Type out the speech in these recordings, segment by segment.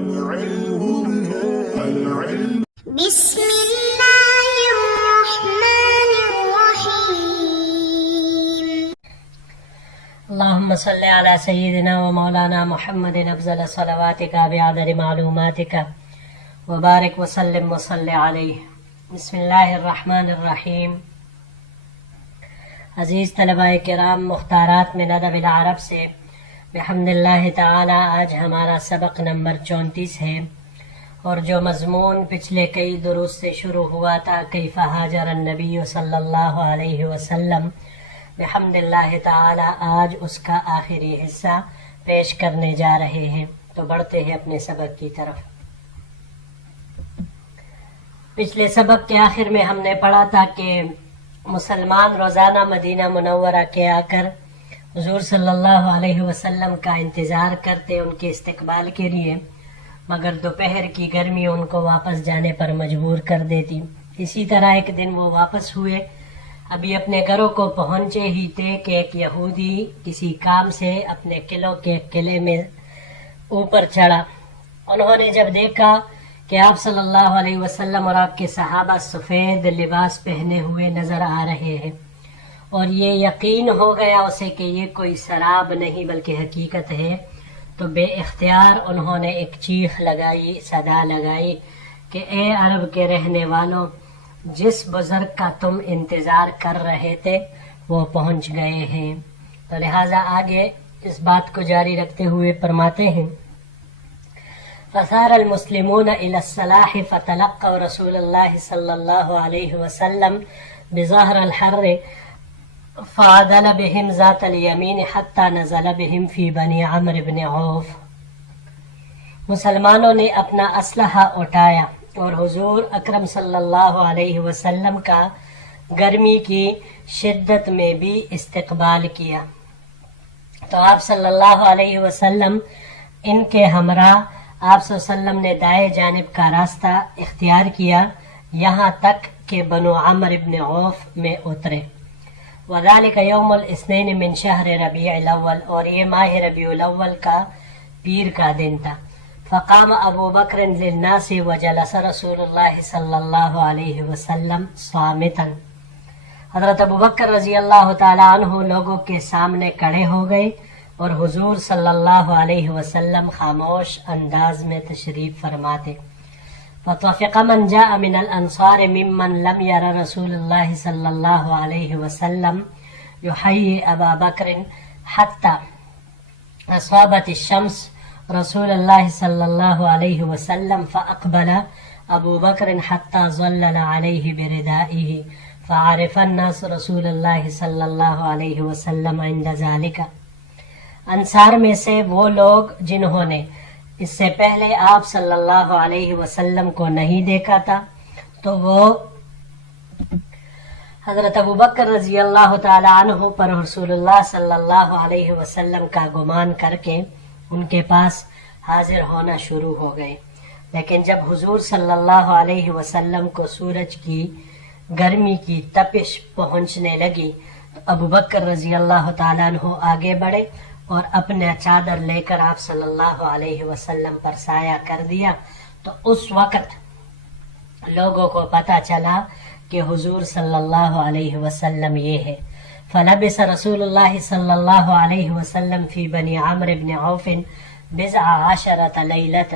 بسم اللہ الرحمن الرحیم اللهم صل على سيدنا ومولانا محمد افضل صلواتك بعدد معلوماتك وبارك وسلم وصل عليه. بسم اللہ الرحمن الرحیم. عزیز طلباء کرام، مختارات من ادب العرب سے بحمد اللہ تعالی آج ہمارا سبق نمبر 34 ہے، اور جو مضمون پچھلے کئی دروس سے شروع ہوا تھا کیف ہاجر النبی صلی اللہ علیہ وسلم، بحمد اللہ تعالی آج اس کا آخری حصہ پیش کرنے جا رہے ہیں. تو بڑھتے ہیں اپنے سبق کی طرف. پچھلے سبق کے آخر میں ہم نے پڑھا تھا کہ مسلمان روزانہ مدینہ منورہ کے آ کر حضور صلی اللہ علیہ وسلم کا انتظار کرتے ان کے استقبال کے لیے، مگر دوپہر کی گرمی ان کو واپس جانے پر مجبور کر دیتی. اسی طرح ایک دن وہ واپس ہوئے، ابھی اپنے گھروں کو پہنچے ہی تھے کہ ایک یہودی کسی کام سے اپنے قلعے میں اوپر چڑھا. انہوں نے جب دیکھا کہ آپ صلی اللہ علیہ وسلم اور آپ کے صحابہ سفید لباس پہنے ہوئے نظر آ رہے ہیں، اور یہ یقین ہو گیا اسے کہ یہ کوئی سراب نہیں بلکہ حقیقت ہے، تو بے اختیار انہوں نے ایک چیخ لگائی، صدا لگائی کہ اے عرب کے رہنے والوں، جس بزرگ کا تم انتظار کر رہے تھے وہ پہنچ گئے ہیں. تو لہٰذا آگے اس بات کو جاری رکھتے ہوئے فرماتے ہیں فَثَارَ الْمُسْلِمُونَ إِلَى الصَّلَاحِ فَتَلَقَّوْا رَسُولَ اللَّهِ صلی اللہ علیہ وسلم بظاہر الحر فعدل بهم ذات اليمين حتى نزل بهم في بني عمرو بن عوف. مسلمانوں نے اپنا اسلحہ اٹھایا اور حضور اکرم صلی اللہ علیہ وسلم کا گرمی کی شدت میں بھی استقبال کیا. تو آپ صلی اللہ علیہ وسلم ان کے ہمراہ آپ صلی اللہ علیہ وسلم نے دائیں جانب کا راستہ اختیار کیا یہاں تک کہ بنو عمرو بن عوف میں اترے. وذالک یوم الاثنین من شہر ربیع الاول، اور یہ ماہ ربیع الاول کا پیر کا دن تھا. فقام ابو بکر للناس وجلس رسول اللہ صلی اللہ علیہ وسلم صامتا. حضرت ابو بکر رضی اللہ تعالی عنہ لوگوں کے سامنے کھڑے ہو گئے اور حضور صلی اللہ علیہ وسلم خاموش انداز میں تشریف فرماتے. فطفق من جاء من الانصار ممن لم ير رسول الله صلی اللہ علیہ وسلم يحيي ابا بکر حتى اصابت الشمس رسول اللہ صلی اللہ علیہ وسلم فاقبل ابو بکر حتى ظلل علیہ بردائه فعرف الناس رسول اللہ صلی اللہ علیہ وسلم عند ذلك. انصار میں سے وہ لوگ جنہوں نے اس سے پہلے آپ صلی اللہ علیہ وسلم کو نہیں دیکھا تھا، تو وہ حضرت ابو بکر رضی اللہ تعالی عنہ پر رسول اللہ صلی اللہ علیہ وسلم کا گمان کر کے ان کے پاس حاضر ہونا شروع ہو گئے. لیکن جب حضور صلی اللہ علیہ وسلم کو سورج کی گرمی کی تپش پہنچنے لگی تو ابو بکر رضی اللہ تعالیٰ عنہ آگے بڑھے اور اپنے چادر لے کر آپ صلی اللہ علیہ وسلم پر سایہ کر دیا. تو اس وقت لوگوں کو پتہ چلا کہ حضور صلی اللہ علیہ وسلم یہ ہے. فلبس رسول اللہ صلی اللہ علیہ وسلم فی بنی عمرو بن عوف 19 لیلۃ.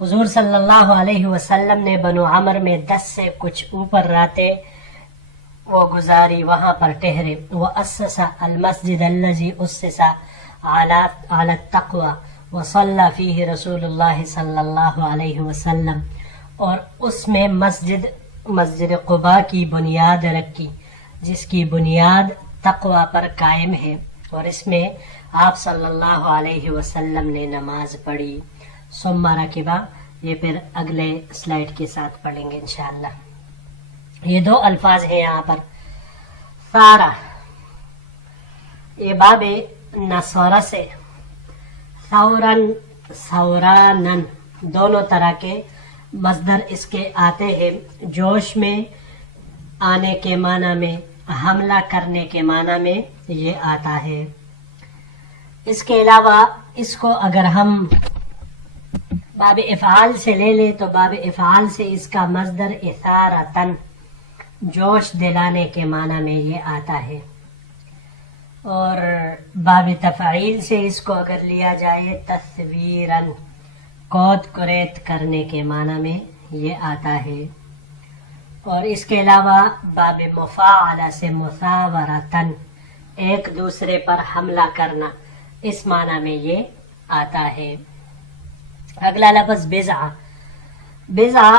حضور صلی اللہ علیہ وسلم نے بنو عمر میں 10 سے کچھ اوپر راتیں وہ گزاری، وہاں پر ٹہرے. وَأَسَّسَ الْمَسْجِدَ الَّذِي أُسِّسَ عَلَى التَّقْوَى وَصَلَّى فِيهِ رسول اللہ صلی اللہ علیہ وسلم، اور اس میں مسجد قباء کی بنیاد رکھی جس کی بنیاد تقوی پر قائم ہے، اور اس میں آپ صلی اللہ علیہ وسلم نے نماز پڑھی. ثم رکبا، یہ پھر اگلے سلائیڈ کے ساتھ پڑھیں گے انشاءاللہ. یہ 2 الفاظ ہیں یہاں پر. سارا یہ باب نصورہ سے، ثورن ثورانن دونوں طرح کے مصدر اس کے آتے ہیں. جوش میں آنے کے معنی میں، حملہ کرنے کے معنی میں یہ آتا ہے. اس کے علاوہ اس کو اگر ہم باب افعال سے لے لے تو باب افعال سے اس کا مصدر اثارتن جوش دلانے کے معنی میں یہ آتا ہے، اور باب تفعیل سے اس کو اگر لیا جائے تصویرن قوت قریت کرنے کے معنی میں یہ آتا ہے، اور اس کے علاوہ باب مفاعلہ سے مساورتن ایک دوسرے پر حملہ کرنا اس معنی میں یہ آتا ہے۔ اگلا لفظ بضع، بضع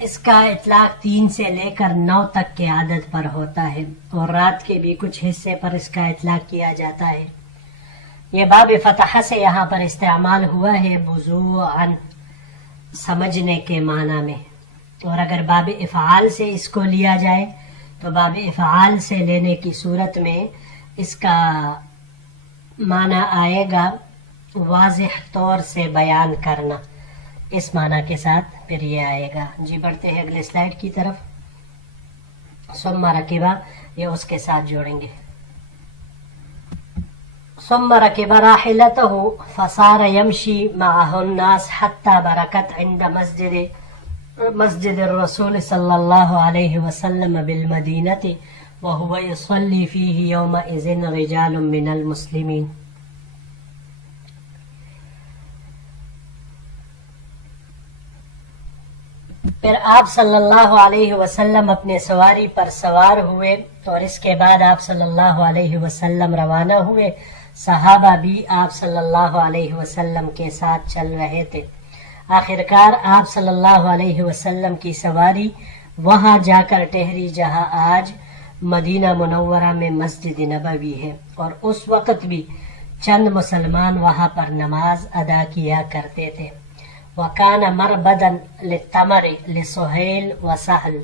اس کا اطلاق 3 سے لے کر 9 تک کے عدد پر ہوتا ہے، اور رات کے بھی کچھ حصے پر اس کا اطلاق کیا جاتا ہے۔ یہ باب فتح سے یہاں پر استعمال ہوا ہے بضوعاً سمجھنے کے معنی میں، اور اگر باب افعال سے اس کو لیا جائے تو باب افعال سے لینے کی صورت میں اس کا معنی آئے گا واضح طور سے بیان کرنا، اس معنی کے ساتھ پھر یہ آئے گا۔ جی بڑھتے ہیں اگلے سلائیڈ کی طرف۔ ثم رکبہ یہ اس کے ساتھ جوڑیں گے۔ ثم ركب راحلته فصار يمشي معه الناس حتى بركت عند مسجد الرسول صلى الله عليه وسلم بالمدينة وهو يصلي فيه يومئذ رجال من المسلمين۔ پھر آپ صلی اللہ علیہ وسلم اپنے سواری پر سوار ہوئے، اور اس کے بعد آپ صلی اللہ علیہ وسلم روانہ ہوئے۔ صحابہ بھی آپ صلی اللہ علیہ وسلم کے ساتھ چل رہے تھے۔ آخرکار آپ صلی اللہ علیہ وسلم کی سواری وہاں جا کر ٹہری جہاں آج مدینہ منورہ میں مسجد نبوی ہے، اور اس وقت بھی چند مسلمان وہاں پر نماز ادا کیا کرتے تھے۔ وَكَانَ مَرْبَدًا لِلتَّمَرِ لِسُهَيْلَ وَسَهْلَ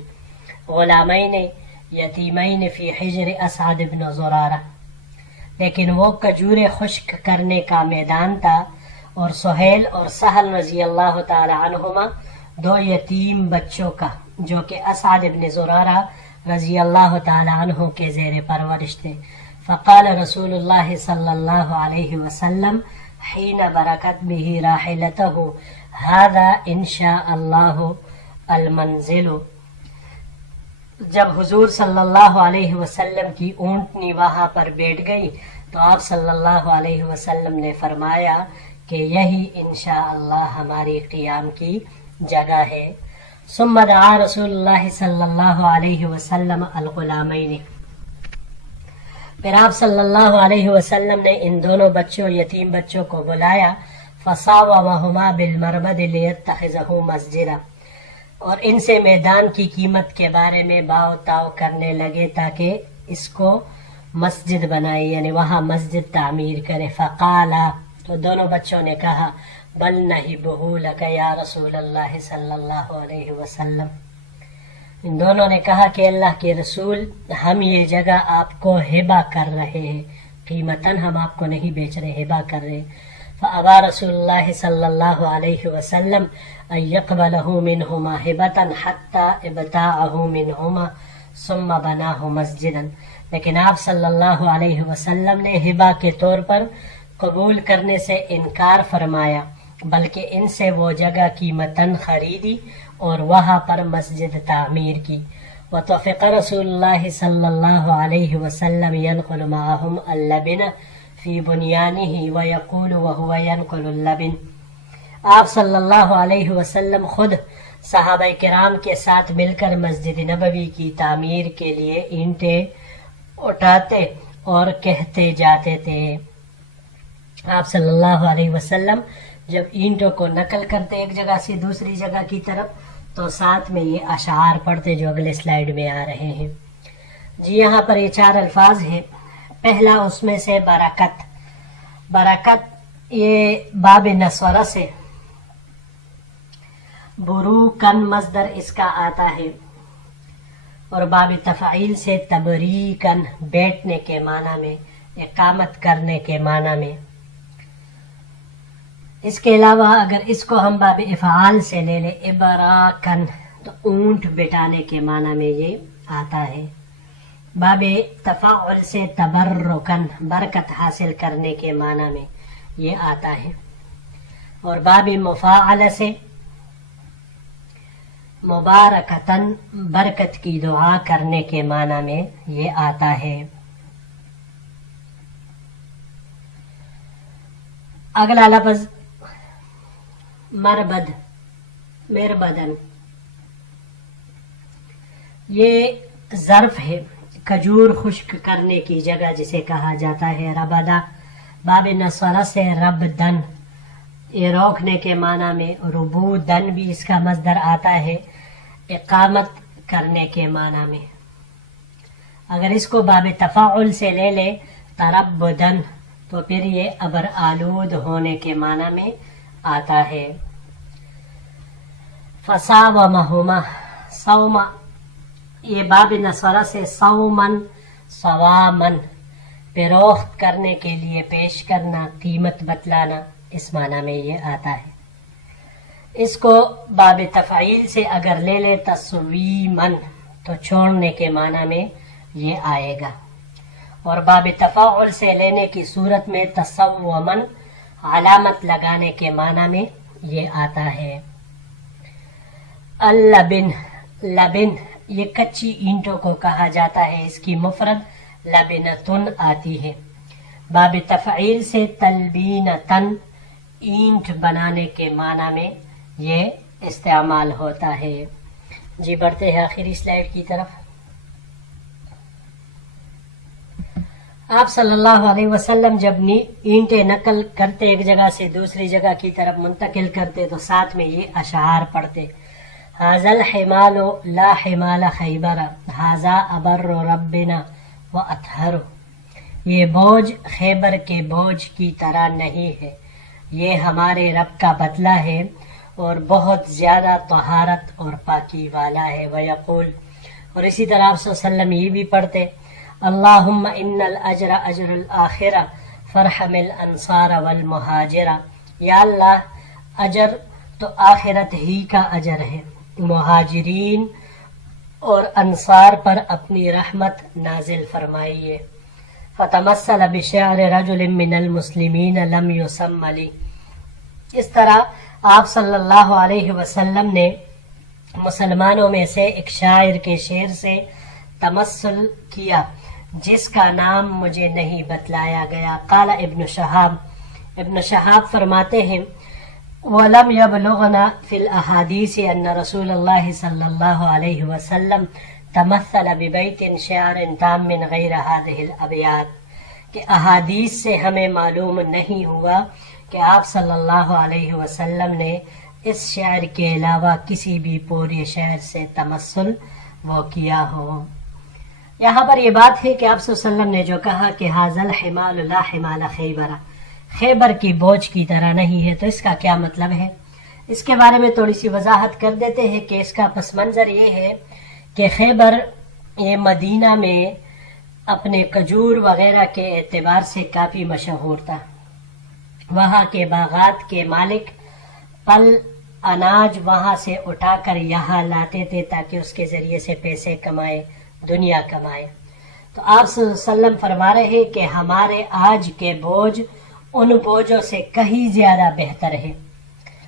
غلامین یتیمین فی حجر اسعد بن زرارہ، لیکن وہ کھجور خشک کرنے کا میدان تھا، اور سہیل اور سہل رضی اللہ تعالی عنہما 2 یتیم بچوں کا، جو کہ اسعد بن زرارہ رضی اللہ تعالی عنہ کے زیر پرورش تھے۔ فقال رسول اللہ صلی اللہ علیہ وسلم حین برکت به راحلته هذا انشاء اللہ المنزل، جب حضور صلی اللہ علیہ وسلم کی اونٹنی وہاں پر بیٹھ گئی تو آپ صلی اللہ علیہ وسلم نے فرمایا کہ یہی انشاءاللہ ہماری قیام کی جگہ ہے۔ ثم دعا رسول اللہ صلی اللہ علیہ وسلم الغلامین، پھر آپ صلی اللہ علیہ وسلم نے ان دونوں بچوں یتیم بچوں کو بلایا۔ فصاومہما بالمربد لیتخذہ مسجدا، اور ان سے میدان کی قیمت کے بارے میں باو تاو کرنے لگے تاکہ اس کو مسجد بنائے، یعنی وہاں مسجد تعمیر کرے۔ فقالا، تو دونوں بچوں نے کہا بل نہبہ لک یا رسول اللہ صلی اللہ علیہ وسلم، ان دونوں نے کہا کہ اللہ کے رسول ہم یہ جگہ آپ کو ہبہ کر رہے ہیں، قیمتاً ہم آپ کو نہیں بیچ رہے، ہبہ کر رہے۔ فابا رسول اللہ صلی اللہ علیہ وسلم ان یقبلہ منہما ہبۃ حتی ابتاعہ منہما ثم بناہ مسجدا، لیکن آپ صلی اللہ علیہ وسلم نے ہبہ کے طور پر قبول کرنے سے انکار فرمایا، بلکہ ان سے وہ جگہ قیمتاً خریدی اور وہاں پر مسجد تعمیر کی۔ وطفق رسول اللہ صلی اللہ علیہ وسلم ينقل معهم اللبن فی بنیانہ ویقول وهو ينقل اللبن، آپ صلی اللہ علیہ وسلم خود صحابہ کرام کے ساتھ مل کر مسجد نبوی کی تعمیر کے لیے اینٹیں اٹھاتے اور کہتے جاتے تھے۔ آپ صلی اللہ علیہ وسلم جب اینٹوں کو نقل کرتے ایک جگہ سے دوسری جگہ کی طرف تو ساتھ میں یہ اشعار پڑھتے جو اگلے سلائیڈ میں آ رہے ہیں۔ جی یہاں پر یہ 4 الفاظ ہیں۔ پہلا اس میں سے برکت، برکت یہ باب نصرہ سے بروکن مصدر اس کا آتا ہے، اور باب تفعیل سے تبریکن بیٹھنے کے معنی میں، اقامت کرنے کے معنی میں۔ اس کے علاوہ اگر اس کو ہم باب افعال سے لے لیں ابراکن تو اونٹ بٹانے کے معنی میں یہ آتا ہے۔ باب تفاعل سے تبرکن برکت حاصل کرنے کے معنی میں یہ آتا ہے۔ اور باب مفاعل سے مبارکتن برکت کی دعا کرنے کے معنی میں یہ آتا ہے۔ اگلا لفظ مربد، مربدن، یہ ظرف ہے، کھجور خشک کرنے کی جگہ جسے کہا جاتا ہے۔ ربدہ باب نصرہ سے ربدن، یہ روکنے کے معنی میں۔ ربودن بھی اس کا مصدر آتا ہے، اقامت کرنے کے معنی میں۔ اگر اس کو باب تفاعل سے لے لے تربدن تو پھر یہ ابر آلود ہونے کے معنی میں آتا ہے۔ فصاومہما، صوم، یہ باب نصرہ سے صومن صوامن، فروخت کرنے کے لیے پیش کرنا، قیمت بتلانا، اس معنی میں یہ آتا ہے۔ اس کو باب تفعیل سے اگر لے لے تصویمن تو چھوڑنے کے معنی میں یہ آئے گا، اور باب تفاعل سے لینے کی صورت میں تصومن، علامت لگانے کے معنی میں یہ آتا ہے۔ اللبن، لبن یہ کچی اینٹوں کو کہا جاتا ہے، اس کی مفرد لبنتن آتی ہے۔ باب تفعیل سے تلبینتن، اینٹ بنانے کے معنی میں یہ استعمال ہوتا ہے۔ جی بڑھتے ہیں آخری سلائیڈ کی طرف۔ آپ صلی اللہ علیہ وسلم جب اینٹیں نقل کرتے ایک جگہ سے دوسری جگہ کی طرف منتقل کرتے تو ساتھ میں یہ اشعار پڑھتے: ھذا الحمال لا حمال خیبر، ھذا ابر ربنا واطہر، یہ بوجھ خیبر کے بوجھ کی طرح نہیں ہے، یہ ہمارے رب کا بدلہ ہے اور بہت زیادہ طہارت اور پاکی والا ہے۔ ویقول، اور اسی طرح آپ صلی اللہ علیہ وسلم یہ بھی پڑھتے: اللہم ان الاجر اجر الاخرہ فرحم الانصار والمہاجرہ، یا اللہ اجر تو آخرت ہی کا اجر ہے، مہاجرین اور انصار پر اپنی رحمت نازل فرمائیے۔ فتمثل بشعر رجل من المسلمین لم یسم لی، اس طرح آپ صلی اللہ علیہ وسلم نے مسلمانوں میں سے ایک شاعر کے شعر سے تمثل کیا جس کا نام مجھے نہیں بتلایا گیا۔ قال ابن شہاب، ابن شہاب فرماتے ہیں: وَلَمْ يَبْلُغْنَا فِي الْأَحَادِيثِ أَنَّ رسول اللہ صلی اللہ علیہ وسلم تمثل ببیت شعر تام من غیر هذه الابیات، کہ احادیث سے ہمیں معلوم نہیں ہوا کہ آپ صلی اللہ علیہ وسلم نے اس شعر کے علاوہ کسی بھی پورے شعر سے تمثل وہ کیا ہو۔ یہاں پر یہ بات ہے کہ آپ صلی اللہ علیہ وسلم نے جو کہا کہ ھذا الحمال لا حمال خیبر، خیبر کی بوجھ کی طرح نہیں ہے، تو اس کا کیا مطلب ہے؟ اس کے بارے میں تھوڑی سی وضاحت کر دیتے ہیں کہ اس کا پس منظر یہ ہے کہ خیبر یہ مدینہ میں اپنے کھجور وغیرہ کے اعتبار سے کافی مشہور تھا۔ وہاں کے باغات کے مالک پل اناج وہاں سے اٹھا کر یہاں لاتے تھے تاکہ اس کے ذریعے سے پیسے کمائے، دنیا کمائے۔ تو آپ صلی اللہ علیہ وسلم فرما رہے ہیں کہ ہمارے آج کے بوجھ ان بوجھوں سے کہیں زیادہ بہتر ہے،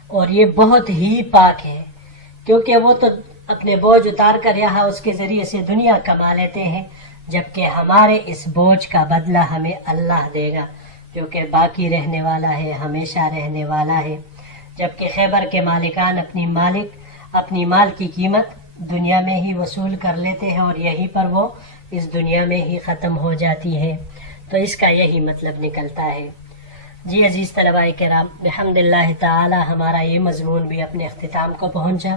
اور یہ بہت ہی پاک ہے، کیونکہ وہ تو اپنے بوجھ اتار کر یہاں اس کے ذریعے سے دنیا کما لیتے ہیں، جبکہ ہمارے اس بوجھ کا بدلہ ہمیں اللہ دے گا جو کہ باقی رہنے والا ہے، ہمیشہ رہنے والا ہے۔ جبکہ خیبر کے مالکان اپنی مال کی قیمت دنیا میں ہی وصول کر لیتے ہیں، اور یہیں پر وہ اس دنیا میں ہی ختم ہو جاتی ہے۔ تو اس کا یہی مطلب نکلتا ہے۔ جی عزیز طلباء کرام، بحمداللہ تعالی ہمارا یہ مضمون بھی اپنے اختتام کو پہنچا۔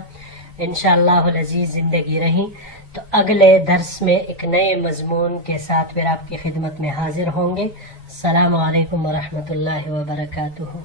انشاءاللہ العزیز زندگی رہی تو اگلے درس میں ایک نئے مضمون کے ساتھ پھر آپ کی خدمت میں حاضر ہوں گے۔ السلام علیکم ورحمۃ اللہ وبرکاتہ۔